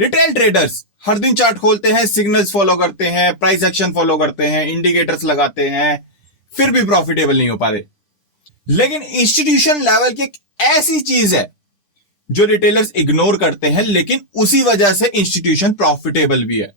Retail traders हर दिन chart खोलते हैं, सिग्नल्स फॉलो करते हैं, प्राइस एक्शन फॉलो करते हैं, इंडिकेटर्स लगाते हैं, फिर भी प्रॉफिटेबल नहीं हो पा रहे। लेकिन इंस्टीट्यूशन लेवल की एक ऐसी चीज है जो रिटेलर्स इग्नोर करते हैं, लेकिन उसी वजह से इंस्टीट्यूशन प्रॉफिटेबल भी है।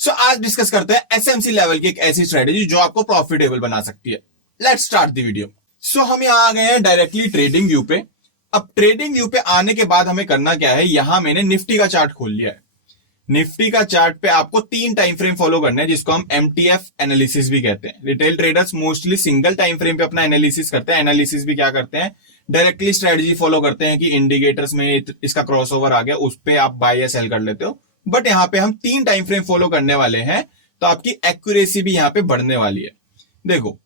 सो आज डिस्कस करते हैं एसएमसी लेवल की एक ऐसी स्ट्रेटेजी जो आपको प्रॉफिटेबल बना सकती है। Let's start the video. So हम यहां आ गए हैं डायरेक्टली ट्रेडिंग व्यू पे। अब ट्रेडिंग व्यू पे आने के बाद हमें करना क्या है, यहां मैंने निफ्टी का चार्ट खोल लिया है। निफ्टी का चार्ट पे आपको 3 टाइम फ्रेम फॉलो करना है, जिसको हम एमटीएफ एनालिसिस भी कहते हैं। Retail traders mostly single time frame पे अपना एनालिसिस करते हैं। एनालिसिस भी क्या करते हैं, डायरेक्टली स्ट्रेटजी फॉलो करते हैं कि इंडिकेटर्स में इसका क्रॉसओवर आ गया, उस पे आप बाय या सेल कर लेते हो। बट यहां पे हम 3 टाइम फ्रेम फॉलो करने वाले हैं, तो आपकी एक्यूरेसी भी यहां पे बढ़ने वाली है। देखो,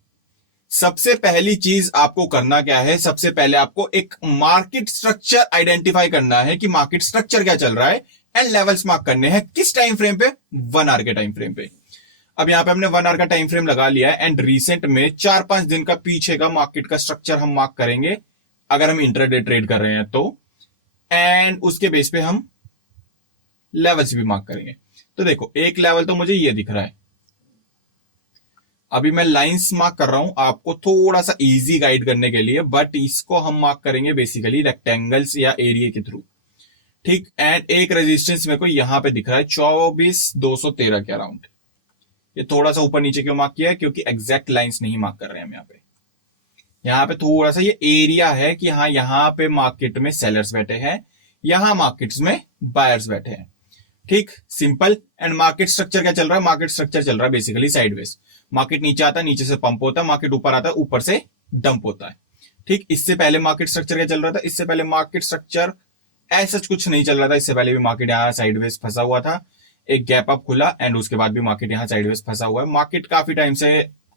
सबसे पहली चीज आपको करना क्या है, सबसे पहले आपको एक मार्केट स्ट्रक्चर आइडेंटिफाई करना है कि मार्केट स्ट्रक्चर क्या चल रहा है, एंड लेवल्स मार्क करने हैं। किस टाइम फ्रेम पे? 1 आवर के टाइम फ्रेम पे। अब यहां पे हमने 1 आवर का टाइम फ्रेम लगा लिया है, एंड रिसेंट में 4-5 दिन का पीछे का मार्केट का स्ट्रक्चर हम मार्क करेंगे, अगर हम इंट्राडे ट्रेड कर रहे हैं तो। एंड उसके बेस पे हम लेवल्स भी मार्क करेंगे। तो देखो, एक लेवल तो मुझे ये दिख रहा है। अभी मैं लाइंस मार्क कर रहा हूं आपको थोड़ा सा इजी गाइड करने के लिए, बट इसको हम मार्क करेंगे बेसिकली रेक्टेंगल्स या एरिया के थ्रू। ठीक, एंड एक रेजिस्टेंस मेरे को यहां पे दिख रहा है 24,213 के अराउंड। ये थोड़ा सा ऊपर नीचे क्यों मार्क किया है, क्योंकि एग्जैक्ट लाइंस नहीं मार्क कर रहे हैं हम यहाँ पे थोड़ा सा ये एरिया है कि हाँ, यहां पे मार्केट में सेलर्स बैठे हैं, यहां मार्केट्स में बायर्स बैठे हैं। ठीक, सिंपल। एंड मार्केट स्ट्रक्चर क्या चल रहा है, मार्केट स्ट्रक्चर चल रहा है बेसिकली साइडवेज। मार्केट नीचे आता है, नीचे से पंप होता है, मार्केट ऊपर आता है, ऊपर से डंप होता है। ठीक, इससे पहले मार्केट स्ट्रक्चर क्या चल रहा था, इससे पहले मार्केट स्ट्रक्चर ऐसा कुछ नहीं चल रहा था। इससे पहले भी मार्केट यहाँ साइडवेज फंसा हुआ था, एक गैप अप खुला, एंड उसके बाद भी मार्केट यहाँ साइडवेज फंसा हुआ है। मार्केट काफी टाइम से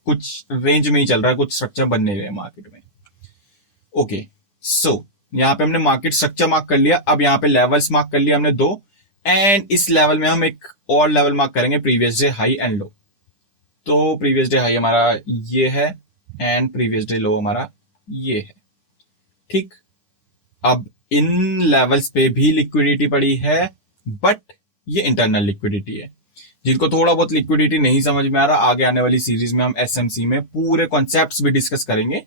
कुछ रेंज में ही चल रहा है, कुछ स्ट्रक्चर बन नहीं रहे मार्केट में। ओके, सो यहाँ पे हमने मार्केट स्ट्रक्चर मार्क कर लिया। अब यहाँ पे लेवल्स मार्क कर लिया हमने 2, एंड इस लेवल में हम एक और लेवल मार्क करेंगे, previous day high and low. तो प्रीवियस डे हाई हमारा ये है, एंड प्रीवियस डे लो हमारा ये है। ठीक, अब इन लेवल्स पे भी लिक्विडिटी पड़ी है, बट ये इंटरनल लिक्विडिटी है। जिनको थोड़ा बहुत लिक्विडिटी नहीं समझ में आ रहा, आगे आने वाली सीरीज में हम एसएमसी में पूरे कॉन्सेप्ट्स भी डिस्कस करेंगे।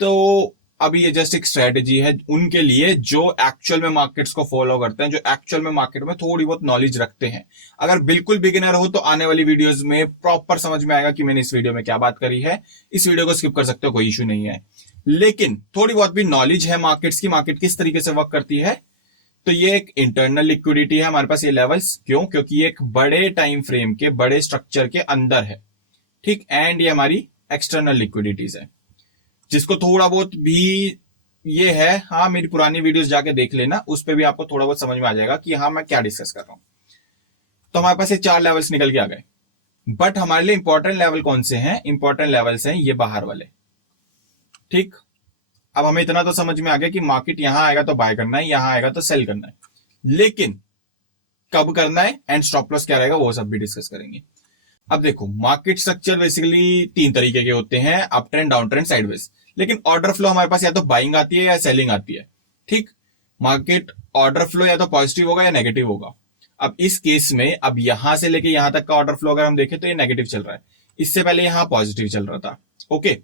तो अभी ये जस्ट एक स्ट्रेटेजी है उनके लिए जो एक्चुअल में मार्केट्स को फॉलो करते हैं, जो एक्चुअल में मार्केट में थोड़ी बहुत नॉलेज रखते हैं। अगर बिल्कुल बिगिनर हो तो आने वाली वीडियोस में प्रॉपर समझ में आएगा कि मैंने इस वीडियो में क्या बात करी है। इस वीडियो को स्किप कर सकते हो, कोई इश्यू नहीं है। लेकिन थोड़ी बहुत भी नॉलेज है मार्केट्स की, मार्केट किस तरीके से वर्क करती है, तो ये एक इंटरनल लिक्विडिटी है हमारे पास। ये लेवल्स क्यों, क्योंकि ये एक बड़े टाइम फ्रेम के बड़े स्ट्रक्चर के अंदर है। ठीक, एंड ये हमारी एक्सटर्नल लिक्विडिटीज है, जिसको थोड़ा बहुत भी ये है। हाँ, मेरी पुरानी वीडियोस जाके देख लेना, उस पर भी आपको थोड़ा बहुत समझ में आ जाएगा कि हाँ, मैं क्या डिस्कस कर रहा हूं। तो हमारे पास ये 4 लेवल्स निकल के आ गए, बट हमारे लिए इंपॉर्टेंट लेवल कौन से हैं? इंपॉर्टेंट लेवल्स हैं ये बाहर वाले। ठीक, अब हमें इतना तो समझ में आ गया कि मार्केट यहां आएगा तो बाय करना है, यहां आएगा तो सेल करना है, लेकिन कब करना है एंड स्टॉप लॉस क्या रहेगा वो सब भी डिस्कस करेंगे। अब देखो, मार्केट स्ट्रक्चर बेसिकली 3 तरीके के होते हैं, up trend, down trend, sideways. लेकिन ऑर्डर फ्लो हमारे पास या तो बाइंग आती है या सेलिंग आती है। ठीक, मार्केट ऑर्डर फ्लो या तो पॉजिटिव होगा या नेगेटिव होगा। अब इस केस में अब यहां से लेके यहां तक का ऑर्डर फ्लो अगर हम देखें तो ये नेगेटिव चल रहा है, इससे पहले यहां पॉजिटिव चल रहा था। ओके,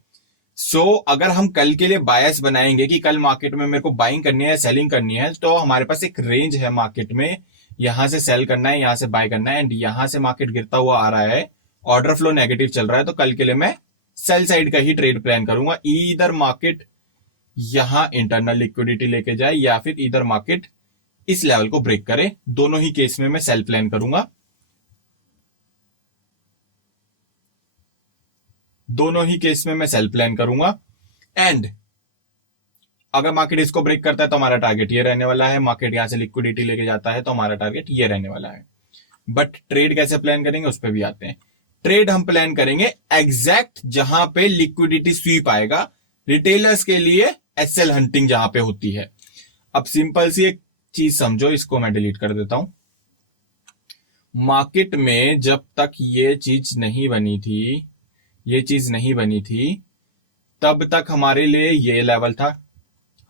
सो अगर हम कल के लिए बायस बनाएंगे कि कल मार्केट में मेरे को बाइंग करनी है या सेलिंग करनी है, तो हमारे पास एक रेंज है मार्केट में, यहां से सेल करना है, यहां से बाय करना है, एंड यहां से मार्केट गिरता हुआ आ रहा है, ऑर्डर फ्लो नेगेटिव चल रहा है, तो कल के लिए मैं सेल साइड का ही ट्रेड प्लान करूंगा। इधर मार्केट यहां इंटरनल लिक्विडिटी लेके जाए, या फिर इधर मार्केट इस लेवल को ब्रेक करे। दोनों ही केस में मैं सेल प्लान करूंगा, दोनों ही केस में मैं सेल प्लान करूंगा। एंड अगर मार्केट इसको ब्रेक करता है तो हमारा टारगेट ये रहने वाला है, मार्केट यहां से लिक्विडिटी लेके जाता है तो हमारा टारगेट ये रहने वाला है। बट ट्रेड कैसे प्लान करेंगे उस पर भी आते हैं। ट्रेड हम प्लान करेंगे एग्जैक्ट जहां पे लिक्विडिटी स्वीप आएगा, रिटेलर्स के लिए एसएल हंटिंग जहां पे होती है। अब सिंपल सी एक चीज समझो, इसको मैं डिलीट कर देता हूं। मार्केट में जब तक ये चीज नहीं बनी थी, ये चीज नहीं बनी थी, तब तक हमारे लिए ये लेवल था,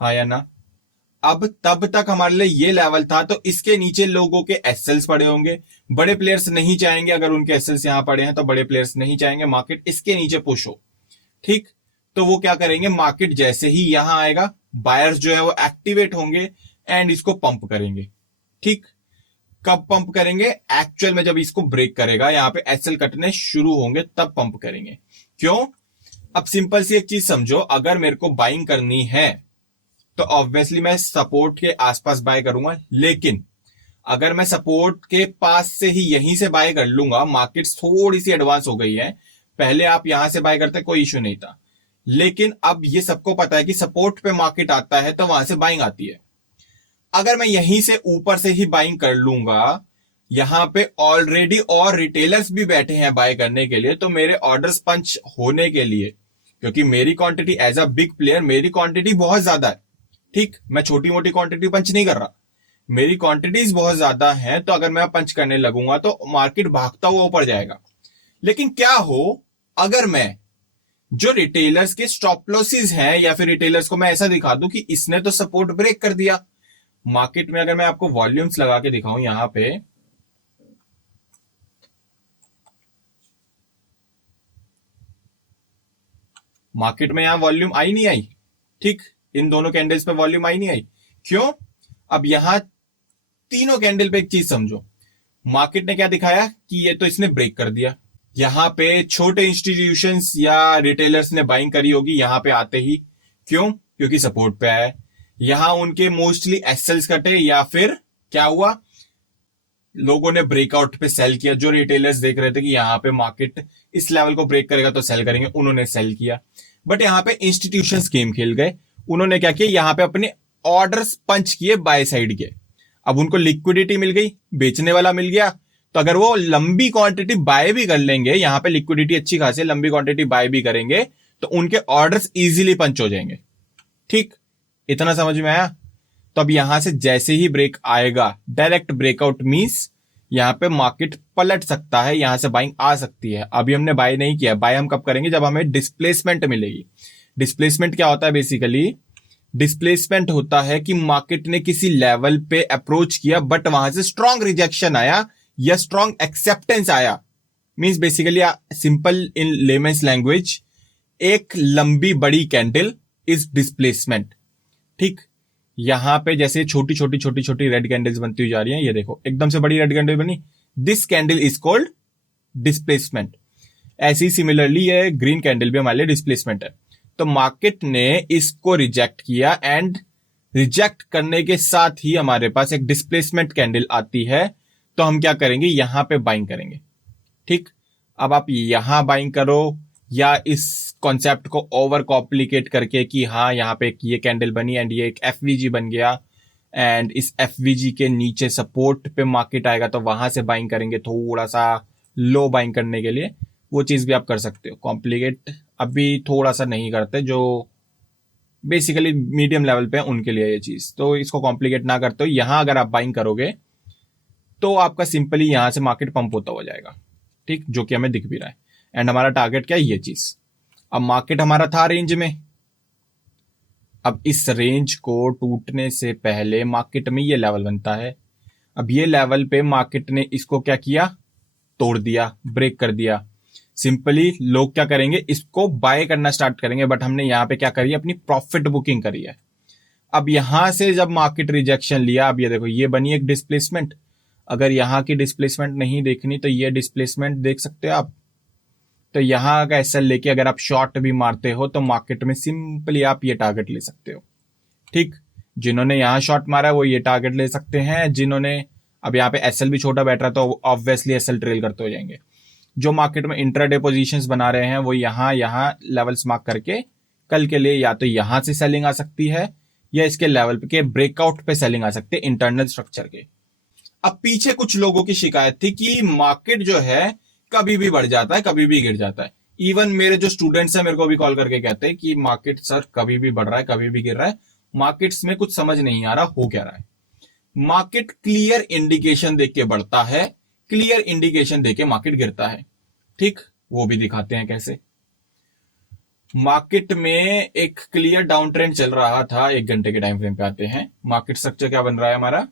हाँ या ना? अब तब तक हमारे लिए ये लेवल था, तो इसके नीचे लोगों के एसएल्स पड़े होंगे। बड़े प्लेयर्स नहीं चाहेंगे, अगर उनके एसएल्स यहां पड़े हैं तो बड़े प्लेयर्स नहीं चाहेंगे मार्केट इसके नीचे पुश हो। ठीक, तो वो क्या करेंगे, मार्केट जैसे ही यहां आएगा, बायर्स जो है वो एक्टिवेट होंगे एंड इसको पंप करेंगे। ठीक, कब पंप करेंगे, एक्चुअल में जब इसको ब्रेक करेगा, यहां पे एसएल कटने शुरू होंगे तब पंप करेंगे। क्यों? अब सिंपल सी एक चीज समझो, अगर मेरे को बाइंग करनी है तो ऑब्वियसली मैं सपोर्ट के आसपास बाय करूंगा, लेकिन अगर मैं सपोर्ट के पास से ही यहीं से बाय कर लूंगा, मार्केट थोड़ी सी एडवांस हो गई है, पहले आप यहां से बाय करते कोई इश्यू नहीं था, लेकिन अब ये सबको पता है कि सपोर्ट पे मार्केट आता है तो वहां से बाइंग आती है। अगर मैं यहीं से ऊपर से ही बाइंग कर लूंगा, यहां पे ऑलरेडी और रिटेलर्स भी बैठे हैं बाय करने के लिए, तो मेरे ऑर्डर्स पंच होने के लिए, क्योंकि मेरी quantity as a big player, मेरी क्वांटिटी बहुत ज्यादा है। ठीक, मैं छोटी मोटी क्वांटिटी पंच नहीं कर रहा, मेरी क्वांटिटीज बहुत ज्यादा है, तो अगर मैं पंच करने लगूंगा तो मार्केट भागता हुआ ऊपर जाएगा। लेकिन क्या हो अगर मैं जो रिटेलर्स के स्टॉप लॉसेस हैं, या फिर रिटेलर्स को मैं ऐसा दिखा दूं कि इसने तो सपोर्ट ब्रेक कर दिया मार्केट में। अगर मैं आपको वॉल्यूम्स लगा के दिखाऊं यहां पे, मार्केट में यहां वॉल्यूम आई नहीं आई। ठीक, इन दोनों कैंडल्स पे वॉल्यूम आई नहीं आई। क्यों? अब यहां तीनों कैंडल पे एक चीज समझो, मार्केट ने क्या दिखाया कि ये तो इसने ब्रेक कर दिया। यहां पे छोटे इंस्टीट्यूशंस या रिटेलर्स ने बाइंग करी होगी यहां पे आते ही। क्यों? क्योंकि सपोर्ट पे आया। यहां उनके मोस्टली एसएल्स कटे, या फिर क्या हुआ, लोगों ने ब्रेकआउट पे सेल किया। जो रिटेलर्स देख रहे थे कि यहां पे मार्केट इस लेवल को ब्रेक करेगा तो सेल करेंगे, उन्होंने सेल किया। बट यहां पे इंस्टीट्यूशंस गेम खेल गए, उन्होंने क्या किया, यहां पे अपने ऑर्डर्स पंच किए बाय साइड के। अब उनको लिक्विडिटी मिल गई, बेचने वाला मिल गया, तो अगर वो लंबी क्वांटिटी बाय भी कर लेंगे, यहां पे लिक्विडिटी अच्छी खासी, लंबी क्वांटिटी बाय भी करेंगे, तो उनके ऑर्डर्स इजीली पंच हो जाएंगे। ठीक, इतना समझ में आया? तो अब यहां से जैसे ही ब्रेक आएगा, डायरेक्ट ब्रेकआउट मींस यहां पे मार्केट पलट सकता है, यहां से बाइंग आ सकती है। अभी हमने बाय नहीं किया, बाय हम कब करेंगे, जब हमें डिस्प्लेसमेंट मिलेगी। डिस्प्लेसमेंट क्या होता है? बेसिकली डिस्प्लेसमेंट होता है कि मार्केट ने किसी लेवल पे अप्रोच किया, बट वहां से स्ट्रॉन्ग रिजेक्शन आया या स्ट्रॉन्ग एक्सेप्टेंस आया। Means basically simple in layman's language, एक लंबी बड़ी कैंडल इज डिस्प्लेसमेंट। ठीक, यहां पे जैसे छोटी छोटी छोटी छोटी रेड कैंडल्स बनती हुई जा रही हैं, ये देखो एकदम से बड़ी रेड कैंडल बनी, this candle is called displacement. ऐसी सिमिलरली ये ग्रीन कैंडल भी हमारे लिए डिस्प्लेसमेंट है। तो मार्केट ने इसको रिजेक्ट किया, एंड रिजेक्ट करने के साथ ही हमारे पास एक डिस्प्लेसमेंट कैंडल आती है, तो हम क्या करेंगे, यहां पे बाइंग करेंगे। ठीक, अब आप यहां बाइंग करो या इस कॉन्सेप्ट को ओवर कॉम्प्लिकेट करके कि हाँ यहां पे ये कैंडल बनी एंड ये एक एफवीजी बन गया, एंड इस एफवीजी के नीचे सपोर्ट पे मार्केट आएगा तो वहां से बाइंग करेंगे, थोड़ा सा लो बाइंग करने के लिए, वो चीज भी आप कर सकते हो। कॉम्प्लिकेट अभी थोड़ा सा नहीं करते, जो बेसिकली मीडियम लेवल पे उनके लिए ये चीज, तो इसको कॉम्प्लिकेट ना करते हो। यहां अगर आप बाइंग करोगे तो आपका सिंपली यहां से मार्केट पंप होता हो जाएगा। ठीक, जो कि हमें दिख भी रहा है, एंड हमारा टारगेट क्या है, ये चीज। अब मार्केट हमारा था रेंज में, अब इस रेंज को टूटने से पहले मार्केट में ये लेवल बनता है। अब ये लेवल पे मार्केट ने इसको क्या किया, तोड़ दिया, ब्रेक कर दिया। सिंपली लोग क्या करेंगे, इसको बाय करना स्टार्ट करेंगे, बट हमने यहां पे क्या करी, अपनी प्रॉफिट बुकिंग करी है। अब यहां से जब मार्केट रिजेक्शन लिया, अब ये देखो ये बनी एक डिस्प्लेसमेंट। अगर यहां की डिस्प्लेसमेंट नहीं देखनी तो ये डिस्प्लेसमेंट देख सकते हो आप। तो यहां का एसएल लेके अगर आप शॉर्ट भी मारते हो तो मार्केट में सिंपली आप ये टारगेट ले सकते हो। ठीक, जिन्होंने यहां शॉर्ट मारा है वो ये टारगेट ले सकते हैं, जिन्होंने अब यहाँ पे एसएल भी छोटा बैठ रहा तो ऑब्वियसली एसएल ट्रेल करते हो जाएंगे। जो मार्केट में इंट्राडे पोजीशंस बना रहे हैं वो यहां लेवल्स मार्क करके कल के लिए या तो यहां से सेलिंग आ सकती है या इसके लेवल पे के ब्रेकआउट पे सेलिंग आ सकती है इंटरनल स्ट्रक्चर के। अब पीछे कुछ लोगों की शिकायत थी कि मार्केट जो है कभी भी बढ़ जाता है, कभी भी गिर जाता है। इवन मेरे जो स्टूडेंट्स हैं मेरे को भी कॉल करके कहते हैं कि मार्केट सर कभी भी बढ़ रहा है, कभी भी गिर रहा है, मार्केट्स में कुछ समझ नहीं आ रहा, हो क्या रहा है। मार्केट क्लियर इंडिकेशन देख के बढ़ता है, क्लियर इंडिकेशन देख के मार्केट गिरता है। ठीक, वो भी दिखाते हैं कैसे। मार्केट में एक क्लियर डाउन ट्रेंड चल रहा था। 1 घंटे के टाइम फ्रेम पे आते हैं। मार्केट स्ट्रक्चर क्या बन रहा है हमारा,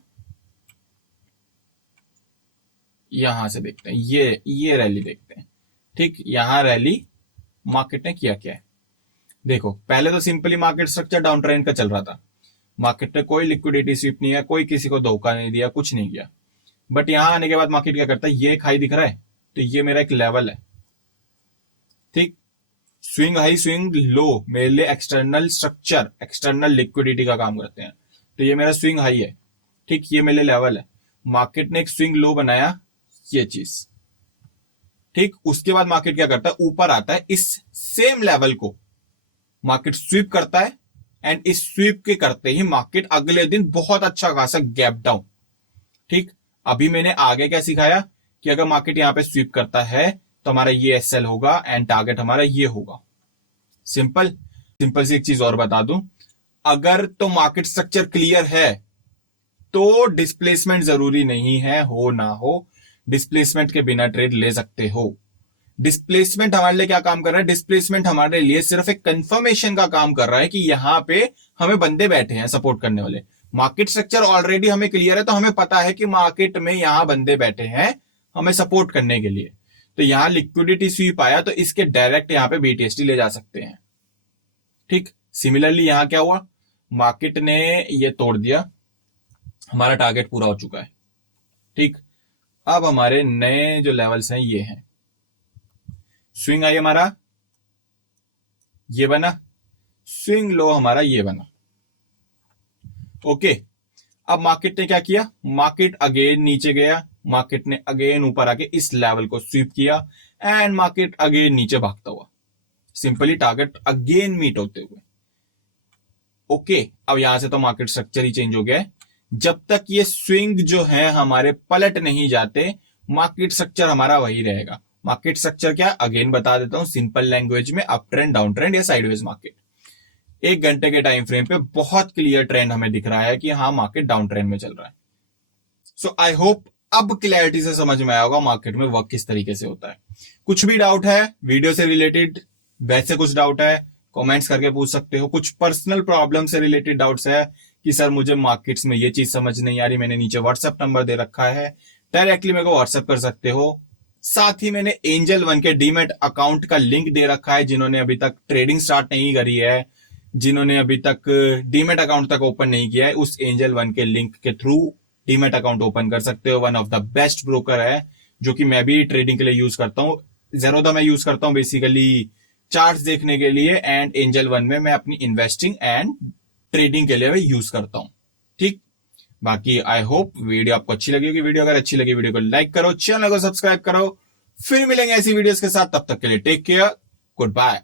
यहां से देखते हैं, ये रैली देखते हैं। ठीक, यहां रैली मार्केट ने किया क्या है, देखो पहले तो simply market structure down trend का चल रहा था। मार्केट ने कोई लिक्विडिटी स्वीप नहीं है, कोई किसी को धोखा नहीं दिया, कुछ नहीं किया। बट यहां आने के बाद मार्केट क्या करता है, ये एक हाई दिख रहा है तो ये मेरा एक लेवल है। ठीक, स्विंग हाई स्विंग लो मेरे लिए एक्सटर्नल स्ट्रक्चर, एक्सटर्नल लिक्विडिटी का काम करते हैं। तो ये मेरा स्विंग हाई है। ठीक, ये मेरे लेवल है। मार्केट ने एक स्विंग लो बनाया, ये चीज। ठीक, उसके बाद मार्केट क्या करता है, ऊपर आता है, इस सेम लेवल को मार्केट स्वीप करता है। एंड इस स्वीप के करते ही मार्केट अगले दिन बहुत अच्छा खासा गैप डाउन। ठीक, अभी मैंने आगे क्या सिखाया कि अगर मार्केट यहां पे स्वीप करता है तो हमारा ये एसएल होगा एंड टारगेट हमारा ये होगा। सिंपल सिंपल सी एक चीज और बता दूं, अगर तो मार्केट स्ट्रक्चर क्लियर है तो डिस्प्लेसमेंट जरूरी नहीं है, हो ना हो डिस्प्लेसमेंट के बिना ट्रेड ले सकते हो। डिस्प्लेसमेंट हमारे लिए क्या काम कर रहा है, डिस्प्लेसमेंट हमारे लिए सिर्फ एक कंफर्मेशन का काम कर रहा है कि यहां पे हमें बंदे बैठे हैं सपोर्ट करने वाले। मार्केट स्ट्रक्चर ऑलरेडी हमें क्लियर है, तो हमें पता है कि मार्केट में यहां बंदे बैठे हैं हमें सपोर्ट करने के लिए। तो यहां लिक्विडिटी स्वीप आया तो इसके डायरेक्ट यहां पे बीटीएसटी ले जा सकते हैं। ठीक, सिमिलरली यहां क्या हुआ, मार्केट ने ये तोड़ दिया, हमारा टारगेट पूरा हो चुका है। ठीक, अब हमारे नए जो लेवल्स हैं ये हैं, स्विंग आई हमारा ये बना, स्विंग लो हमारा ये बना। ओके, अब मार्केट ने क्या किया, मार्केट अगेन नीचे गया, मार्केट ने अगेन ऊपर आके इस लेवल को स्वीप किया एंड मार्केट अगेन नीचे भागता हुआ, सिंपली टारगेट अगेन मीट होते हुए। ओके, अब यहां से तो मार्केट स्ट्रक्चर ही चेंज हो गया है। जब तक ये स्विंग जो है हमारे पलट नहीं जाते, मार्केट स्ट्रक्चर हमारा वही रहेगा। मार्केट स्ट्रक्चर क्या, अगेन बता देता हूं सिंपल लैंग्वेज में, अप ट्रेंड डाउन ट्रेंड या साइडवेज मार्केट। 1 घंटे के टाइम फ्रेम पे बहुत क्लियर ट्रेंड हमें दिख रहा है कि हाँ मार्केट डाउन ट्रेंड में चल रहा है। सो आई होप अब क्लैरिटी से समझ में आया होगा मार्केट में वर्क किस तरीके से होता है। कुछ भी डाउट है वीडियो से रिलेटेड, वैसे कुछ डाउट है कमेंट्स करके पूछ सकते हो। कुछ पर्सनल प्रॉब्लम से रिलेटेड डाउट्स है कि सर मुझे मार्केट्स में ये चीज समझ नहीं आ रही, मैंने नीचे व्हाट्सएप नंबर दे रखा है, डायरेक्टली मेरे को व्हाट्सएप कर सकते हो। साथ ही मैंने एंजल वन के डीमेट अकाउंट का लिंक दे रखा है, जिन्होंने अभी तक ट्रेडिंग स्टार्ट नहीं करी है, जिन्होंने अभी तक डीमेट अकाउंट तक ओपन नहीं किया है, उस एंजल वन के लिंक के थ्रू डीमेट अकाउंट ओपन कर सकते हो। One of the best broker है जो कि मैं भी ट्रेडिंग के लिए यूज करता हूँ। ज़ेरोधा मैं यूज करता हूँ बेसिकली चार्ट्स देखने के लिए, एंड एंजल वन में मैं अपनी इन्वेस्टिंग एंड ट्रेडिंग के लिए भी यूज करता हूँ। ठीक, बाकी आई होप वीडियो आपको अच्छी लगी होगी। वीडियो अगर अच्छी लगी वीडियो को लाइक करो, चैनल को सब्सक्राइब करो। फिर मिलेंगे ऐसी वीडियोस के साथ, तब तक के लिए टेक केयर, गुड बाय।